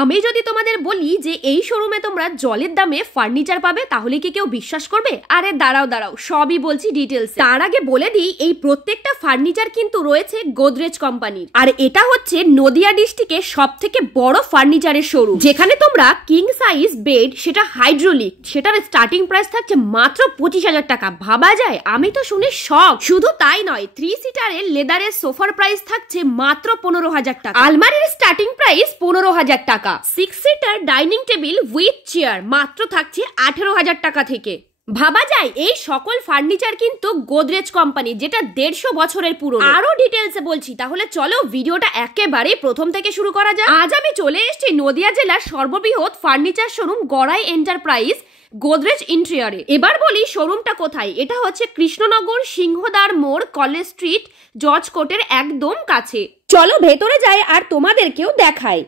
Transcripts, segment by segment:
আমি যদি তোমাদের বলি যে এই শোরুমে তোমরা জলের দামে ফার্নিচার পাবে তাহলে কি কেউ বিশ্বাস করবে? আরে দাঁড়াও সবই বলছি ডিটেলস। তার আগে বলে দিই এই প্রত্যেকটা ফার্নিচার কিন্তু রয়েছে গোদরেজ কোম্পানির, আর এটা হচ্ছে নদিয়া ডিস্ট্রিক্টের সবথেকে বড় ফার্নিচারের শোরুম, যেখানে তোমরা কিং সাইজ বেড, সেটা হাইড্রোলিক, সেটার স্টার্টিং প্রাইস থাকছে মাত্র 25,000 টাকা। ভাবা যায়? আমি তো শুনে শক। শুধু তাই নয়, 3 সিটারের লেদারের সোফার প্রাইস থাকছে মাত্র 15,000 টাকা, আলমারির স্টার্টিং প্রাইস 15,000 টাকা, 6 seater dining table with chair মাত্র থাকছে 18,000 টাকা থেকে। ভাবা যায়? এই সকল ফার্নিচার কিন্তু গোদরেজ কোম্পানি, যেটা 150 বছরের পুরনো। আরো ডিটেলসে বলছি, তাহলে চলো ভিডিওটা একেবারে প্রথম থেকে শুরু করা যাক। আজ আমি চলে এসেছি নদিয়া জেলার সর্ববৃহৎ furniture showroom Garai enterprise Godrej ইন্টেরিয়রে। এবার বলি শোরুমটা কোথায়। এটা হচ্ছে কৃষ্ণনগর সিংহদ্বার মোড়, কলেজ স্ট্রিট, জর্জ কোর্টের একদম কাছে। চলো ভেতরে যাই আর তোমাদেরকেও দেখাই।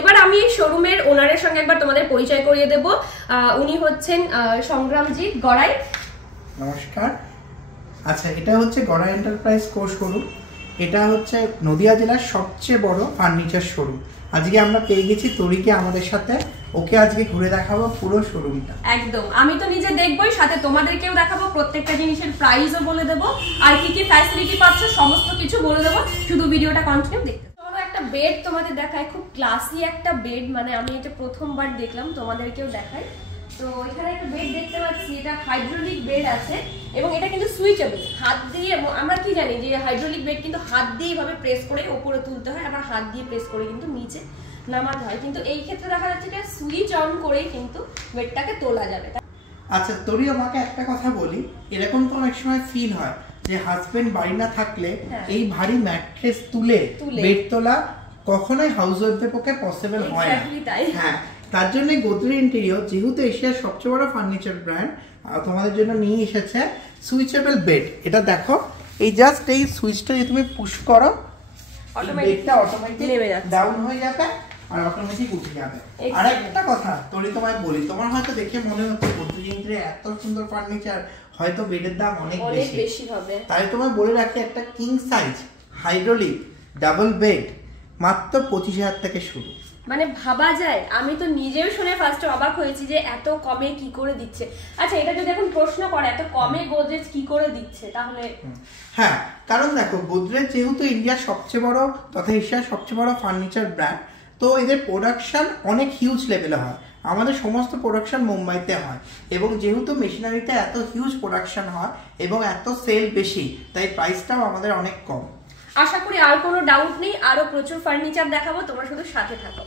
এবার আমি শোরুমের ওনারের সঙ্গে একবার তোমাদের পরিচয় করিয়ে দেব। উনি হচ্ছেন সংগ্রামজিৎ গড়াই। নমস্কার। আচ্ছা, এটা হচ্ছে গড়াই এন্টারপ্রাইজ কোর শোরুম। এটা হচ্ছে নদিয়া জেলার সবচেয়ে বড় ফার্নিচার শোরুম। আজকে আমরা পেয়ে গেছি তরিকে আমাদের সাথে, ওকে আজকে ঘুরে দেখাবো পুরো শোরুমটা। একদম, আমি তো নিজে দেখবোই, সাথে তোমাদেরকেও দেখাবো, প্রত্যেকটা জিনিসের প্রাইসও বলে দেবো, আর কি কি ফ্যাসিলিটি পাচ্ছ সমস্ত কিছু বলে দেবো। শুধু ভিডিওটা কন্টিনিউ দেখতে। একটা বেড তোমাদের দেখায়, খুব ক্লাসি একটা বেড, মানে আমি এটা প্রথমবার দেখলাম, তোমাদেরকেও দেখাই। তো এখানে একটা বেড দেখতে পাচ্ছি, এটা হাইড্রোলিক বেড আছে এবং এটা কিন্তু সুইচেবল। হাত দিয়ে, আমরা কি জানি যে হাইড্রোলিক বেড কিন্তু হাত দিয়ে এইভাবে প্রেস করে উপরে তুলতে হয়, আবার হাত দিয়ে প্রেস করে কিন্তু নিচে নামাতে হয়, কিন্তু এই ক্ষেত্রে দেখা যাচ্ছে এটা সুইচ অন করেই কিন্তু বেডটাকে তোলা যাবে। আচ্ছা তরি, আমাকে একটা কথা বলি, এরকম তো অনেক সময় ফিল হয় যে হাজবেন্ড বাড়ি না থাকলে এই ভারী ম্যাট্রেস তুলে বেড তোলা কখনোই হাউস ওয়াইফদের পক্ষে পসিবল হয় না। হ্যাঁ, তার জন্য গোদরেজ ইন্টেরিয়র, যেহেতু এশিয়ার সবচেয়ে বড় ফার্নিচার ব্র্যান্ড, তোমাদের জন্য নিয়ে এসেছে সুইচেবল বেড। এটা দেখো, এই জাস্ট এই সুইচটা যদি তুমি পুশ করো, বেডটা অটোমেটিক ডাউন হয়ে যাবে আর অটোমেটিক উঠে যাবে। আর একটা কথা তরি তোমায় বলি, তোমার হয়তো দেখে মনে হচ্ছে গোদরেজ ইন্টেরিয়র এত সুন্দর ফার্নিচার, হয়তো বেডের দাম অনেক বেশি হবে। তাই তোমায় বলে রাখি, একটা king size hydraulic double bed মাত্র 25,000 থেকে শুরু। মানে ভাবা যায়? আমি তো নিজেও শুনে ফার্স্টে অবাক হয়েছি যে এত কমে কি করে দিচ্ছে। আচ্ছা, এটা যদি এখন প্রশ্ন করে এত কমে গোদরেজ কি করে দিচ্ছে, তাহলে হ্যাঁ, কারণ দেখো গোদরেজ যেহেতু ইন্ডিয়ার সবচেয়ে বড় তথা এশিয়ার সবচেয়ে বড় ফার্নিচার ব্র্যান্ড, তো এদের প্রোডাকশন অনেক হিউজ লেভেলে হয়। আমাদের সমস্ত প্রোডাকশন মুম্বাইতে হয়, এবং যেহেতু মেশিনারিতে এত হিউজ প্রোডাকশন হয় এবং এত সেল বেশি, তাই প্রাইসটাও আমাদের অনেক কম। আশা করি আর কোনো ডাউট নেই, আরো প্রচুর ফার্নিচার দেখাবো, তোমরা শুধু সাথে থাকো।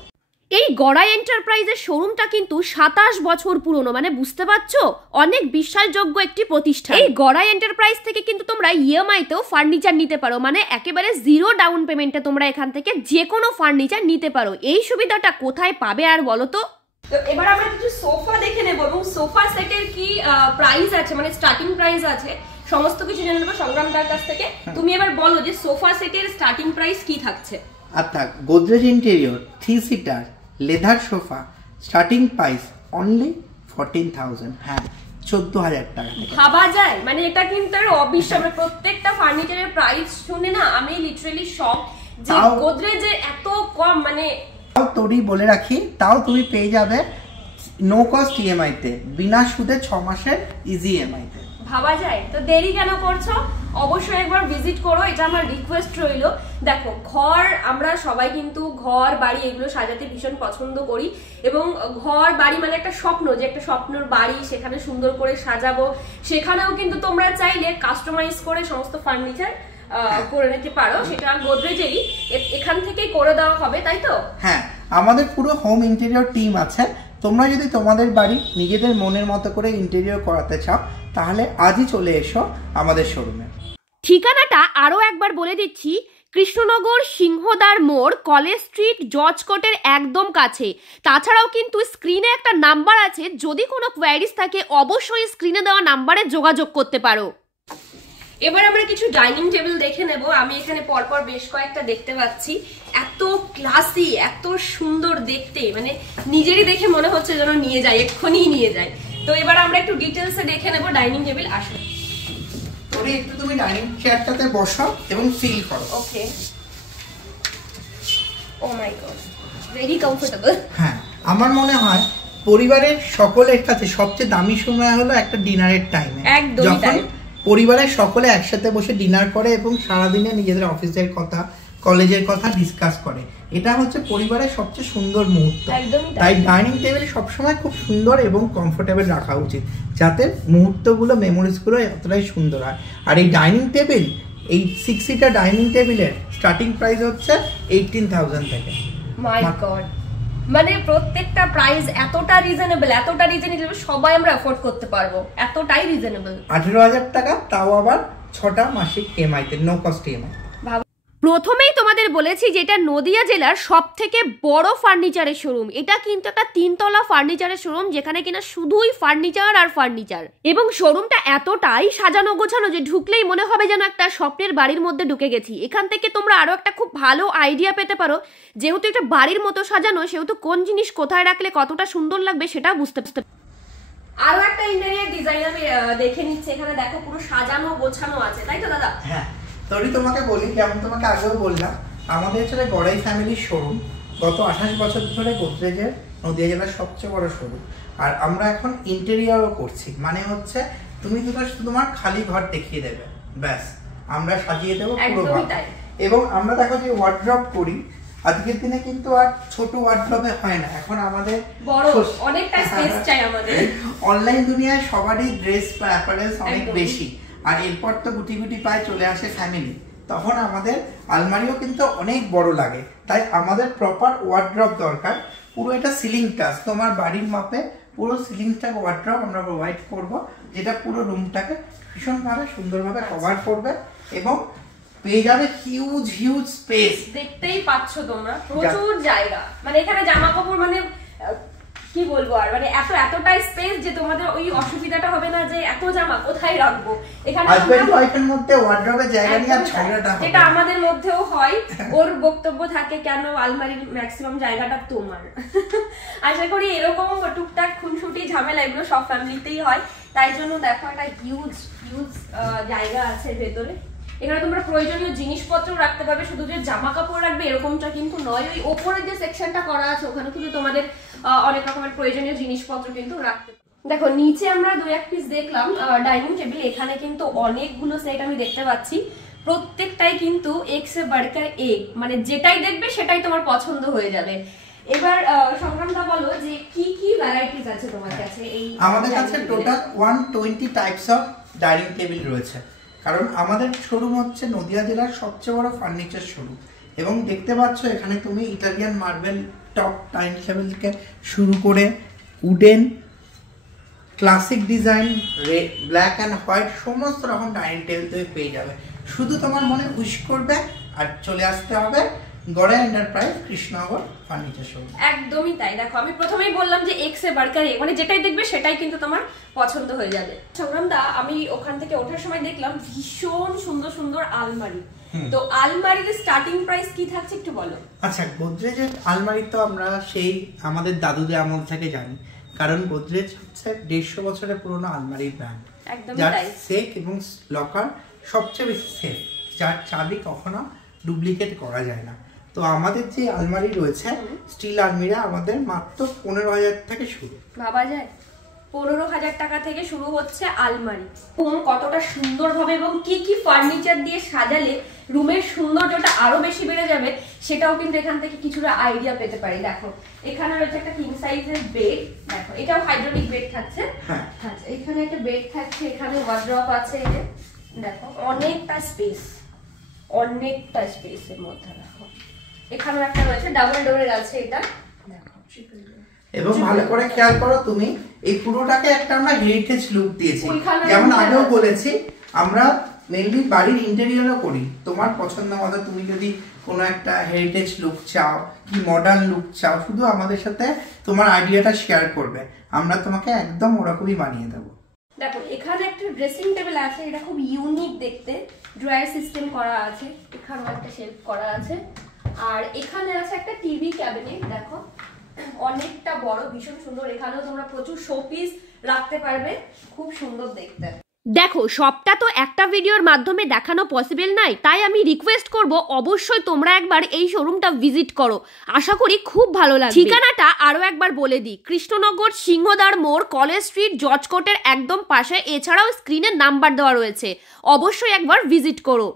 এই গড়াই এন্টারপ্রাইজের শোরুমটা কিন্তু 27 বছর পুরনো, মানে বুঝতে পারছো, অনেক বিশ্বাসযোগ্য একটি প্রতিষ্ঠান। এই গড়াই এন্টারপ্রাইজ থেকে কিন্তু তোমরা ইএমআই তেও ফার্নিচার নিতে পারো, মানে একেবারে 0 ডাউন পেমেন্টে তোমরা এখান থেকে যে কোনো ফার্নিচার নিতে পারো। এই সুবিধাটা কোথায় পাবে আর বলো তো? তো এবার আমরা কিছু সোফা দেখে নেবো এবং সোফা সেটের কি প্রাইস আছে, মানে স্টার্টিং প্রাইস আছে, সমস্ত কিছু জেনে নেবো সংগ্রাম দার কাছ থেকে। তুমি এবার বলো যে সোফা সেটের স্টার্টিং প্রাইস কি থাকছে। আচ্ছা, Godrej interior 3 seater leather sofa starting price only 14,000। হ্যাঁ, 14,000 টাকা। ভাবা যায়? মানে এটা কিন্তু অবিশ্বাস্য। প্রত্যেকটা ফার্নিচারের প্রাইস শুনে না আমি লিটারালি শক যে গোদরেজের এত কম। মানে তরি বলে রাখি, তাও তুমি পেয়ে যাবে নো কস্ট ইএমআই তে, বিনা সুদে 6 মাসের ইজি ইএমআই তে। ভাবা যায়? তো দেরি কেন করছো? অবশ্যই একবার ভিজিট করো, এটা আমার রিকোয়েস্ট রইলো। দেখো, ঘর, আমরা সবাই কিন্তু ঘর বাড়ি এগুলো সাজাতে ভীষণ পছন্দ করি, এবং ঘর বাড়ি মানে একটা স্বপ্ন, যে একটা স্বপ্নের বাড়ি সেখানে সুন্দর করে সাজাবো। সেখানেও কিন্তু তোমরা চাইলে কাস্টমাইজ করে সমস্ত ফার্নিচার করে নিতে পারো, সেটা গোদরেজেরই এখান থেকেই করে দেওয়া হবে, তাই তো? হ্যাঁ, আমাদের পুরো হোম ইন্টেরিয়র টিম আছে। তোমরা যদি তোমাদের বাড়ি নিজেদের মনের মতো করে ইন্টেরিয়র করাতে চাও, তাহলে আজই চলে এসো আমাদের শোরুমে। ঠিকানাটা আরো একবার বলে দিচ্ছি, কৃষ্ণনগর সিংহদ্বার মোড়, কলেজ স্ট্রিট, জর্জ কোর্টের একদম কাছে। তাছাড়াও কিন্তু স্ক্রিনে একটা নাম্বার আছে, যদি কোনো কোয়ারিজ থাকে অবশ্যই স্ক্রিনে দেওয়া নাম্বারে যোগাযোগ করতে পারো। এবার আমরা কিছু ডাইনিং টেবিল দেখে নেব। আমি এখানে পরপর বেশ কয়েকটা দেখতে পাচ্ছি, এত ক্লাসি, এত সুন্দর দেখতে, মানে নিজেরই দেখে মনে হচ্ছে যেন নিয়ে যাই, এক্ষুনি নিয়ে যাই। তো এবার আমরা একটু ডিটেলসে দেখে নেব ডাইনিং টেবিল। আসো তবে একটু তুমি ডাইনিং চেয়ারটাতে বসো এবং ফিল করো। ওকে। ও মাই গড, ভেরি কমফোর্টেবল। হ্যাঁ, আমার মনে হয় পরিবারের সকলের কাছে সবচেয়ে দামি সময় হলো একটা ডিনারের টাইমে, যখন পরিবারের সকলে একসাথে বসে ডিনার করে এবং সারাদিনে নিজেদের অফিসের কথা, কলেজের কথা ডিসকাস করে। এটা হচ্ছে পরিবারের সবচেয়ে সুন্দর মুহূর্ত। তাই ডাইনিং টেবিল সবসময় খুব সুন্দর এবং কমফোর্টেবল রাখা উচিত, যাতে মুহূর্তগুলো, মেমোরিজগুলো এতটাই সুন্দর হয়। আর এই ডাইনিং টেবিল, এই 6 সিটার ডাইনিং টেবিলের স্টার্টিং প্রাইস হচ্ছে 18,000 থেকে। মাই গড, মানে প্রত্যেকটা প্রাইস এতটা রিজনেবল, সবাই আমরা অ্যাফোর্ড করতে পারবো, এতটাই রিজনেবল। 18,000 টাকা, তাও আবার 6টা মাসিক ইএমআই তে, নো কস্ট ইএমআই। প্রথমেই তোমাদের বলেছি যে এটা নদিয়া জেলার সব থেকে বড় ফার্নিচারের শোরুম। এটা কিন্তু একটা 3 তলা ফার্নিচারের শোরুম, যেখানে কিনা শুধুই ফার্নিচার আর ফার্নিচার। এবং শোরুমটা এতটাই সাজানো গোছানো যে ঢুকলেই মনে হবে যেন একটা স্বপ্নের বাড়ির মধ্যে ঢুকে গেছি। এখান থেকে তোমরা আরো একটা খুব ভালো আইডিয়া পেতে পারো, যেহেতু এটা বাড়ির মতো সাজানো, সেহেতু কোন জিনিস কোথায় রাখলে কতটা সুন্দর লাগবে সেটা বুঝতে পারতে। আরো একটা ইন্টেরিয়র ডিজাইন আমি দেখে নিচ্ছি। এখানে দেখো পুরো সাজানো গোছানো আছে, তাই তো দাদা? হ্যাঁ, তোরই তোমাকে বলি, যেমন তোমাকে আগেও বললাম, আমাদের হচ্ছে গড়াই ফ্যামিলির শোরুম। গত 28 বছর ধরে গোদরেজের নদিয়া জেলার সবচেয়ে বড় শোরুম। আর আমরা এখন ইন্টেরিয়রও করছি, মানে হচ্ছে তুমি তোমার খালি ঘর দেখিয়ে দেবে, ব্যাস আমরা সাজিয়ে দেবো পুরো ঘর। এবং আমরা দেখো যে ওয়ার্ড্রপ করি, আজকের দিনে কিন্তু আর ছোট ওয়ার্ড্রপে হয় না, এখন আমাদের বড় অনেকটা স্পেস চাই আমাদের। অনলাইন দুনিয়ায় সবারই ড্রেস বা অ্যাপারেলস অনেক বেশি, আর এরপর তো গুটি গুটি পায় চলে আসে ফ্যামিলি, তখন আমাদের আলমারিও কিন্তু অনেক বড় লাগে। তাই আমাদের প্রপার ওয়ার্ড্রপ দরকার। পুরো এটা সিলিং টাচ, তোমার বাড়ির মাপে পুরো সিলিংটা ওয়ার্ড্রপ আমরা প্রোভাইড করব, যেটা পুরো রুমটাকে ভীষণভাবে সুন্দরভাবে কভার করবে এবং পেয়ে যাবে হিউজ স্পেস। দেখতেই পাচ্ছ তোমরা, প্রচুর জায়গা। মানে এখানে জামা কাপড়, মানে কি বলবো আর, মানে এতটাই স্পেস যে তোমাদের ওই অসুবিধাটা হবে না যে এত জামা কোথায় রাখবো। এখানে হাজবেন্ড ওয়াইফের মধ্যে ওয়ার্ড্রবে জায়গা নিয়ে আর ঝগড়াটা হবে, যেটা আমাদের মধ্যেও হয়। ওর বক্তব্য থাকে কেন আলমারির ম্যাক্সিমাম জায়গাটা তোমার। আশা করি এরকম টুকটাক খুনসুটি ঝামেলা এগুলো সব ফ্যামিলিতেই হয়। তাই জন্য দেখো একটা হিউজ জায়গা আছে ভেতরে। এখানে তোমরা প্রয়োজনীয় জিনিসপত্র রাখতে পারবে, শুধু যে জামা কাপড় রাখবে এরকমটা কিন্তু নয়। ওই ওপরে যে সেকশনটা করা আছে ওখানে কিন্তু তোমাদের অনেক রকমের প্রয়োজনীয় জিনিসপত্র কিন্তু রাখতে। দেখো নিচে আমরা 2-1 পিস দেখলাম ডাইনিং টেবিল, এখানে কিন্তু অনেকগুলো সেট আমি দেখতে পাচ্ছি। প্রত্যেকটাই কিন্তু এক সে বাড়কার এক, মানে যেটাই দেখবে সেটাই তোমার পছন্দ হয়ে যাবে। এবার সংগ্রামদা বলো যে কি কি ভ্যারাইটিস আছে তোমার কাছে? এই আমাদের কাছে total 120 types of dining table রয়েছে, কারণ আমাদের শোরুম হচ্ছে নদিয়া জেলার সবচেয়ে বড় ফার্নিচার শোরুম। এবং দেখতে পাচ্ছ এখানে তুমি Italian marble top dining table থেকে শুরু করে wooden, classic design, black and white সমস্ত রকম ডাইনিং টেবিল তুমি পেয়ে যাবে। শুধু তোমার মনে উইশ করবে আর চলে আসতে হবে Gorai enterprise Krishnanagar furniture showroom. একদমই তাই। দেখো আমি প্রথমেই বললাম যে এক্স এ বার্কার এ, মানে যেটাই দেখবে সেটাই কিন্তু তোমার পছন্দ হয়ে যাবে। সংগ্রামদা, আমি ওখান থেকে ওঠার সময় দেখলাম ভীষণ সুন্দর সুন্দর আলমারি। তো আলমারির স্টার্টিং প্রাইস কি থাকছে একটু বলো। আচ্ছা, গোদরেজের আলমারি তো আমরা সেই আমাদের দাদুদের আমল থেকে জানি, কারণ গোদরেজ হচ্ছে 150 বছরের পুরনো আলমারির ব্র্যান্ড, যার সেফ এবং লকার সবচেয়ে বেশি সেফ, যার চাবি কখনো ডুপ্লিকেট করা যায় না। তো আমাদের যে আলমারি রয়েছে স্টিল আলমিরা আমাদের মাত্র 15,000 থেকে শুরু। ভাবা যায় 15,000 টাকা থেকে শুরু হচ্ছে আলমারি। কতটা সুন্দরভাবে এবং কি কি ফার্নিচার দিয়ে সাজালে রুমের সৌন্দর্যটা আরো বেশি বেড়ে যাবে সেটাও কিন্তু এখান থেকে কিছুটা আইডিয়া পেতে পারি। দেখো এখানে রয়েছে একটা কিং সাইজের বেড, দেখো এটাও হাইড্রোলিক বেড থাকছে। হ্যাঁ, এখানে একটা বেড থাকছে, এখানে ওয়ার্ড্রপ আছে, এই যে দেখো অনেকটা স্পেসের মধ্যে। দেখো এখানে একটা রয়েছে ডাবল ডোরের আছে, এটা দেখো। এবং ভালো করে খেয়াল করো তুমি, এই পুরোটাকে একটা আমরা হেরিটেজ লুক দিয়েছি। যেমন আগেও বলেছি, আমরা মেইনলি বাড়ির ইন্টেরিয়রও করি। তোমার পছন্দ মতো তুমি যদি কোনো একটা হেরিটেজ লুক চাও কি মডার্ন লুক চাও, শুধু আমাদের সাথে তোমার আইডিয়াটা শেয়ার করবে, আমরা তোমাকে একদম ওরকমই বানিয়ে দেবো। দেখো এখানে একটা ড্রেসিং টেবিল আছে, এটা খুব ইউনিক দেখতে, ড্রয়ার সিস্টেম করা আছে, এখানেও একটা শেলফ করা আছে, আর এখানে আছে একটা টিভি ক্যাবিনেট। দেখো অনেকটা বড়, ভীষণ সুন্দর। এখানেও তোমরা প্রচুর শোপিস রাখতে পারবে, খুব সুন্দর দেখতে। দেখো সবটা তো একটা ভিডিওর মাধ্যমে দেখানো পসিবল নাই, তাই আমি রিকোয়েস্ট করব অবশ্যই তোমরা একবার এই শোরুমটা ভিজিট করো, আশা করি খুব ভালো লাগবে। ঠিকানাটা আরো একবার বলে দিই, কৃষ্ণনগর সিংহদ্বার মোড়, কলেজ স্ট্রিট, জর্জ কোর্টের একদম পাশে। এছাড়াও স্ক্রিনের নাম্বার দেওয়া রয়েছে, অবশ্যই একবার ভিজিট করো।